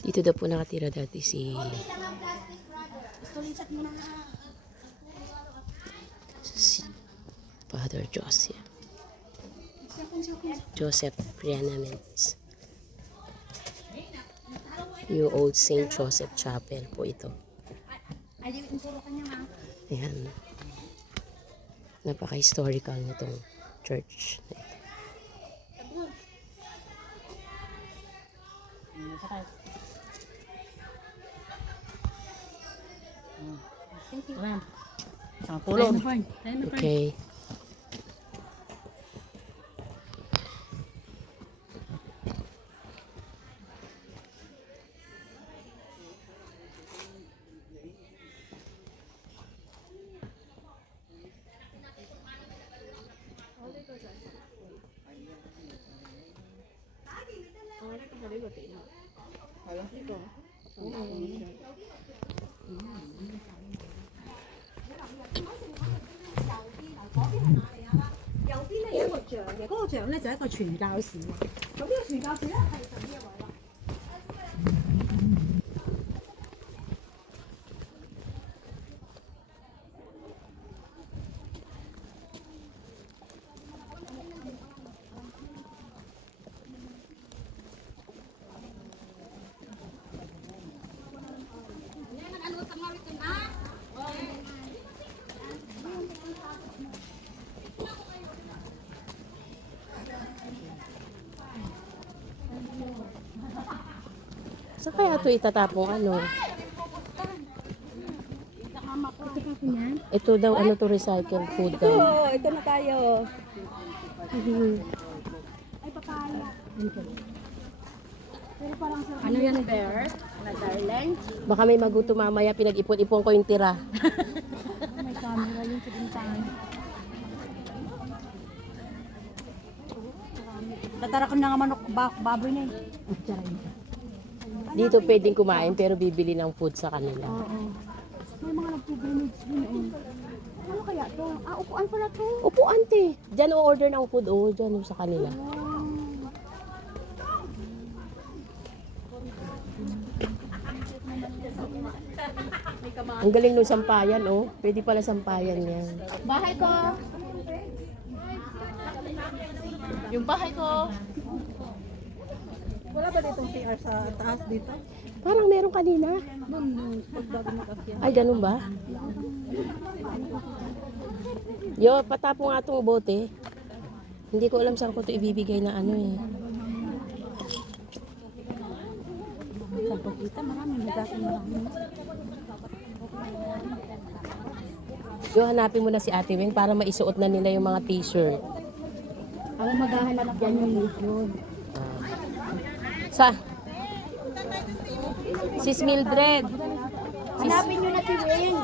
Dito daw po nakatira dati si Father Joseph. Joseph Prianaments. New Old St. Joseph Chapel po ito. Ayan. Napaka-historical nitong church na ito. Okay. Saan kaya ito itatapong ano? Ito daw ano to, recycle food daw. Oo, ito na tayo. Ano yan, bear? Na darling? Baka may maguto mamaya, pinag-ipon-ipon ko yung tira. May camera yun sa bintangan. Tatara ko na nga manok, baboy na eh. Dito pwedeng kumain pero bibili ng food sa kanila. Oo. May mga nagpo-grenades din eh. Ano kaya to? Ah, upuan pala to. Upuan te. Diyan o-order ng food diyan sa kanila. Ang galing nung sampayan Pwede pala sampayan yan. Bahay ko. Yung bahay ko. Wala ba ditong CR sa taas dito? Parang meron kanina. Pagbago mo kasi. Ay, ganun ba? Yo, patapo nga itong bote. Hindi ko alam saan ko ito ibibigay na ano eh. Sa pagkita, maraming nagasin marami. Yo, hanapin mo na si Ate Weng para maisuot na nila yung mga t-shirt. Ang maghahanap dyan yung yun. Sa? Sis Mildred. Hanapin nyo na si Weng.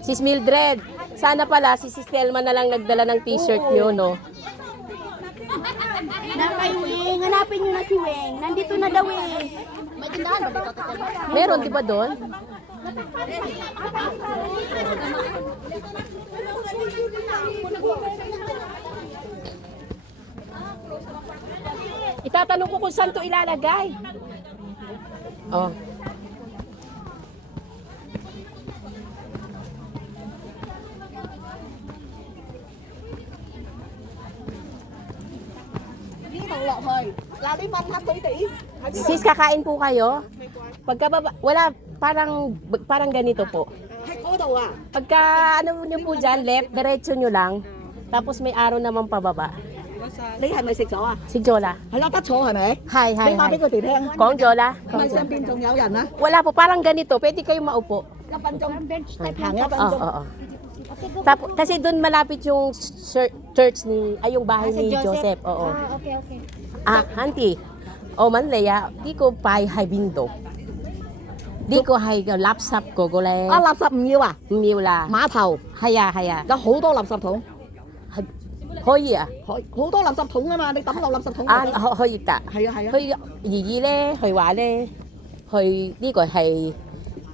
Sis Mildred. Sana pala si Sis Telma na lang nagdala ng t-shirt nyo, no? Weng. Hanapin nyo na si Weng. Nandito na daw eh. May tindahan ba dito? Meron, di ba doon? Itatanong ko kung saan to ilalagay. Oh. Sis, kakain po kayo? Pagkababa, wala, parang ganito po. Pagka ano nyo po dyan, left, diretso nyo lang. Tapos may araw naman pababa. 你係咪食咗啊？ Si Jola. 係啦，得坐係咪？ Hi, hi, 你話 hi. 俾佢哋聽。 Kong Jola. 咪上邊仲有人啊？ Wala po, parang ganito. Pwede kayo maupo. 1分鐘，行1分 Oo, 鐘。 oo. Kasi doon malapit yung church yung bahay ni Joseph. Oo. Okay, okay. Auntie. Man嚟啊，呢個拜喺邊度？呢個係個垃圾嗰個咧。啊，垃圾唔要啊？唔要啦。碼頭係啊，係啊。有好多垃圾桶，可以啊。好多垃圾桶啊嘛，你抌落垃圾桶度。可以㗎。係啊係啊。佢姨姨咧，佢話咧，佢呢個係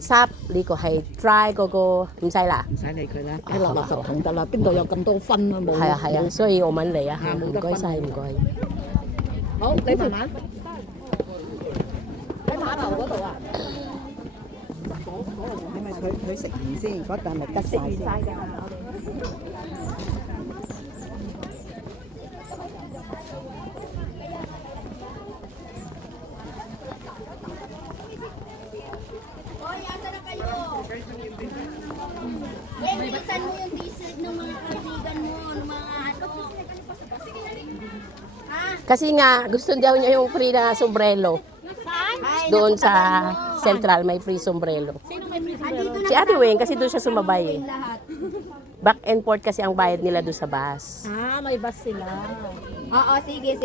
濕，呢個係 dry 嗰個唔使啦。唔使理佢啦，喺落垃圾桶得啦，邊度有咁多分啊？冇。係啊係啊，所以我問你啊，唔該晒唔該。好，你慢慢。因為佢食完先，嗰啖咪得晒先。Hoy, asa na kayo? Eh, bilisan mo yung t-shirt ng mga kaibigan mo, ng mga ano. Ha? Kasi nga, gusto daw niya yung free na sombrero. Ay, Doon sa Central, may free sombrero. andito na Si Ate Weng, kasi doon siya sumabay eh. lahat. Back and forth kasi ang bayad nila doon sa bus. May bus sila. Oo, sige.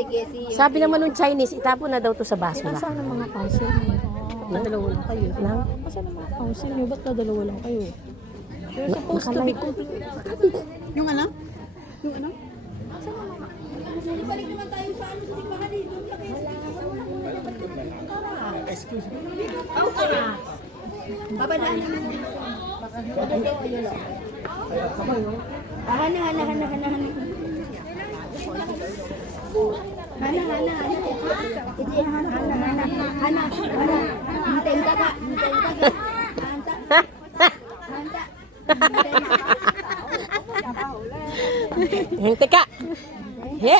Sabi naman nung Chinese, itapon na daw to sa basura. Saan ang mga council niyo? Dalawa lang kayo. Nang? Saan ang mga council niyo? Ba't dalawa lang kayo? You're supposed to be complete. Yung ano? Yung ano? Balik naman tayo sa ano, sa simbahan eh. Excuse me. Babadaan naman. Hana. Hintayin ka ka. Hintay ka! He!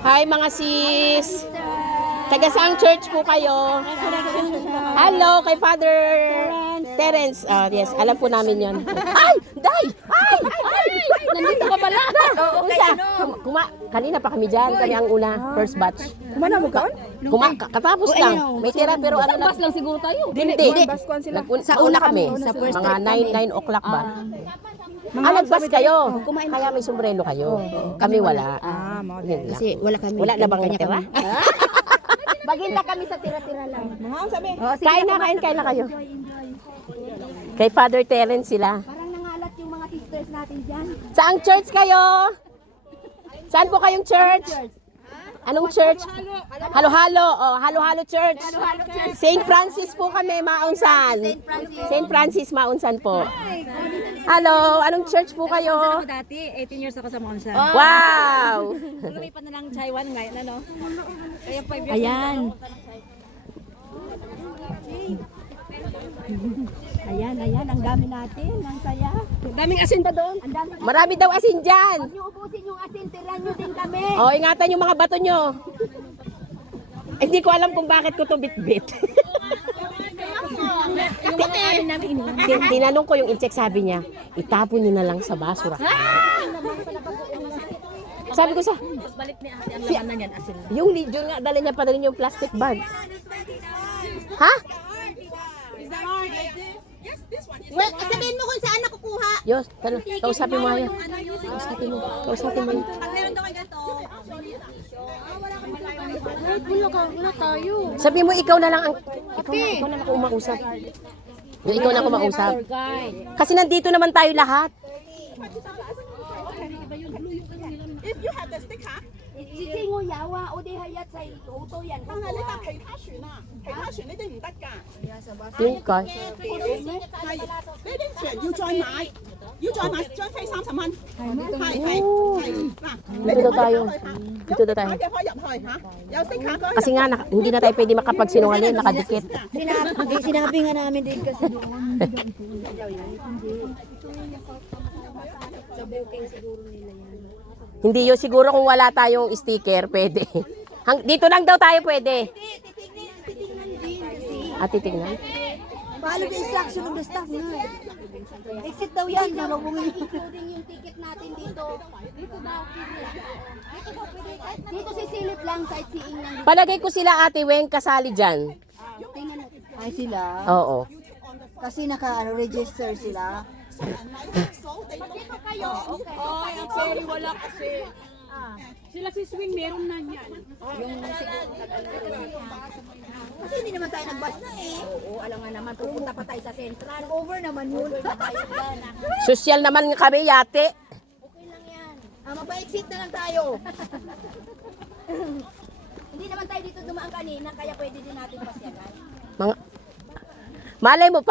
Hi mga sis! Taga saang church po kayo? Hello kay Father Terence. Yes, alam po namin yon. Ay! Day! Ay! Nandito ka pala! Oo, kay ano? Kanina pa kami dyan. Kami ang una. First batch. Kumana mo ka? Katapos lang. May tira pero ano lang. lang siguro tayo. Hindi. Sa una kami. Sa first Mga time 9 o'clock ba? Nagbas kayo. Kaya may sombrero kayo. Kami wala. Yun lang. Kasi wala kami. Wala na bang natira? Baginta kami sa tira-tira lang. Kain na kayo. Kay Father Terence sila. Parang nangalat yung mga sisters natin dyan. Saang church kayo? Saan po kayong church? Anong church? Halo-halo. Halo-halo church. St. Francis po kami, Maunsan. St. Francis, Maunsan po. Hello, anong church po kayo? Dati, 18 years ako sa Monsan. Wow! Lumipat na lang Taiwan ngayon, ano? Kaya 5 years. Ayan. Ayan, ang dami natin, ang saya. Daming asin pa doon. Ang dami. Marami daw asin dyan. Huwag niyo ubusin yung asin, tiran niyo din kami. Ingatan yung mga bato nyo. Hindi ko alam kung bakit ko to bit-bit. Tinanong ko yung in-check, sabi niya, itapon nyo na lang sa basura. Sabi ko sa, Balik ni ate ang laman na yan, asin. yung Legion nga, dali niya padalhin yung plastic bag. Ha? Well, sabihin mo kung saan nakukuha. Yos, kausapin mo yan. Kausapin mo yan. Wala tayo. Sabi mo, ikaw na lang ang, ikaw na lang ako umausap. Ikaw na ako mausap. Kasi nandito naman tayo lahat. Sisi ngo yawa, o di hayat sa auto yan. 但係你搭其他船啊，其他船呢啲唔得㗎。 Yung ka. 係呢啲船要再買，張飛30蚊。係嗱，你 Dito daw tayo. 有 Dito daw tayo. 嘅可以入去嚇，有的卡可以。 Kasi nga, hindi na tayo pwede makapagsinungaling, nakadikit. Sinabi nga namin din kasi doon. Sa booking siguro nila yan. Hindi yun, siguro kung wala tayong sticker, pwede. Dito lang daw tayo pwede. Titingnan din kasi. Titignan. Follow the instruction of the staff nga. Exit daw yan. Including yung ticket natin dito. Dito daw. Dito sisilip lang, sightseeing lang. Palagay ko sila Ate Weng kasali dyan. Tingnan mo. Ay sila, Oo. kasi naka-register sila. Sila si Swing, meron na yan. Kasi hindi naman tayo nag-bus na eh. Oo, alam nga naman. Pupunta pa tayo sa Central. Over naman yun. Sosyal naman kami yate. Okay lang yan. Mapa-exit na lang tayo. Hindi naman tayo dito dumaan kanina, kaya pwede din natin pasyagan. Mga, malay mo,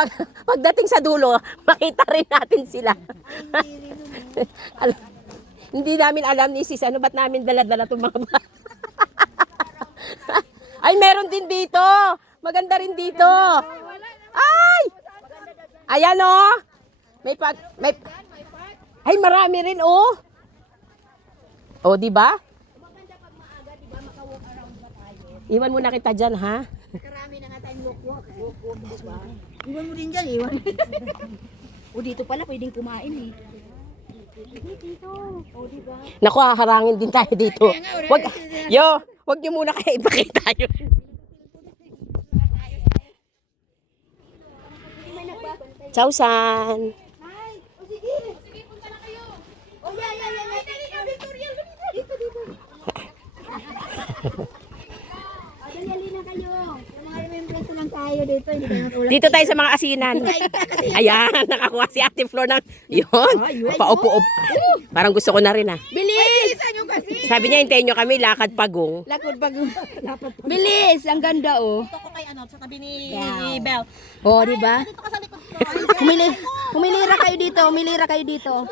pagdating sa dulo, makita rin natin sila. Hindi namin alam ni sis, ano ba't namin dala-dala itong mga din dito. Maganda rin dito. Ay! Ayan oh. Ay, marami rin oh. Oh, di ba? Iwan mo na kita dyan, ha? Karami na nga tayong walk-walk. Diba? Iwan mo din dyan, iwan. O dito pala, pwedeng kumain eh. Naku, haharangin din tayo dito. Wag niyo muna kaya ipakita yun. Ciao, San. Oh, yeah. Dito. Dali na kayo. Yung mga remembrance lang tayo dito. Hindi tayo matulad. Dito tayo sa mga asinan. Ayan, nakakuha si Ate Flor ng yun. Paupo-upo. Parang gusto ko na rin ah. Bilis! Sabi niya, hintayin nyo kami, lakad pagong. Lakad pag... Bilis! Ang ganda oh. Ito ko kay ano, sa tabi ni Belle. Oh, di ba? Humilira kayo dito.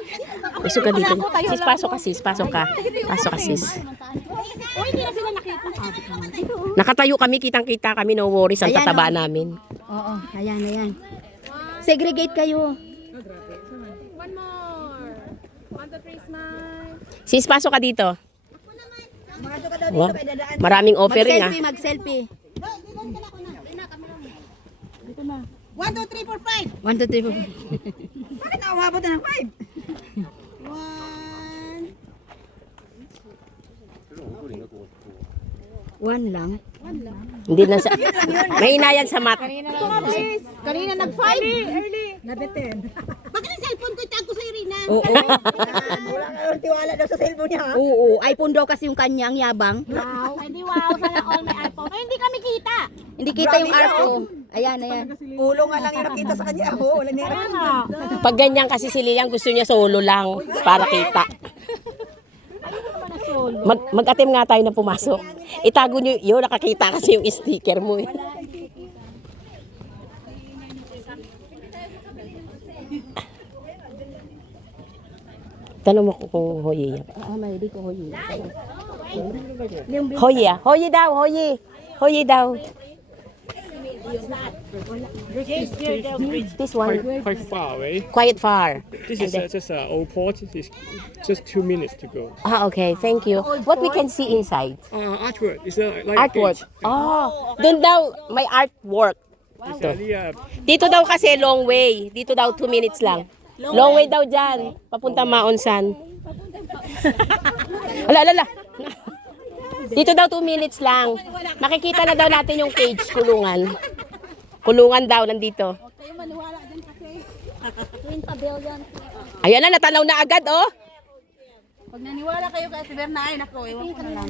Gusto ka dito. Sis, pasok ka sis. Pasok ka sis. Nakatayo kami, kitang-kita kami, no worries. Ang Ayan, tataba oh. namin. Oo, ayan. Segregate kayo. Sis, pasok ka dito. Makasok ka daw Wow. kaya dadaan. Maraming offering ah. Mag-selfie. 1, 2, 3, 4, 5. 1, 2, 3, 4. Bakit na umabot na ng 5? 1 lang. Hindi na siya. Mahina yan sa mat. Kanina nag-5. Early. Bakit ang cellphone ko itago sa Irina? Oo. Wala ka nang tiwala daw sa cellphone niya. Oo, iPhone daw kasi yung kanyang yabang. Hindi wow. Sana all may iPhone. Ay, hindi kami kita. Hindi kita yung arko. Ayan. Ulo nga lang yung nakita sa kanya. Oh, wala niya. Pag ganyan kasi si Lilian, gusto niya solo lang para kita. Mag-attempt nga tayo na pumasok. Itago niyo yun, nakakita kasi yung sticker mo eh. Tanong mo kung hoye yan. May ko hoy. Hoye ah. Hoye daw, hoye. Hoye daw. This one, Quite far away. quite far. This is just an old port. It's just 2 minutes to go. Ah, okay. Thank you. What we can see inside? Artwork. It's like Artwork. Oh, doon daw may artwork. It's only, Dito daw kasi long way. Dito daw 2 minutes lang. Long way daw dyan. Papunta Maonsan. Ala. Dito daw 2 minutes lang. Makikita na daw natin yung cage, kulungan. Kulungan daw nandito. Ayan na, natanaw na agad oh. Pag naniwala kayo kay Bernay, nako, ewan ko na lang.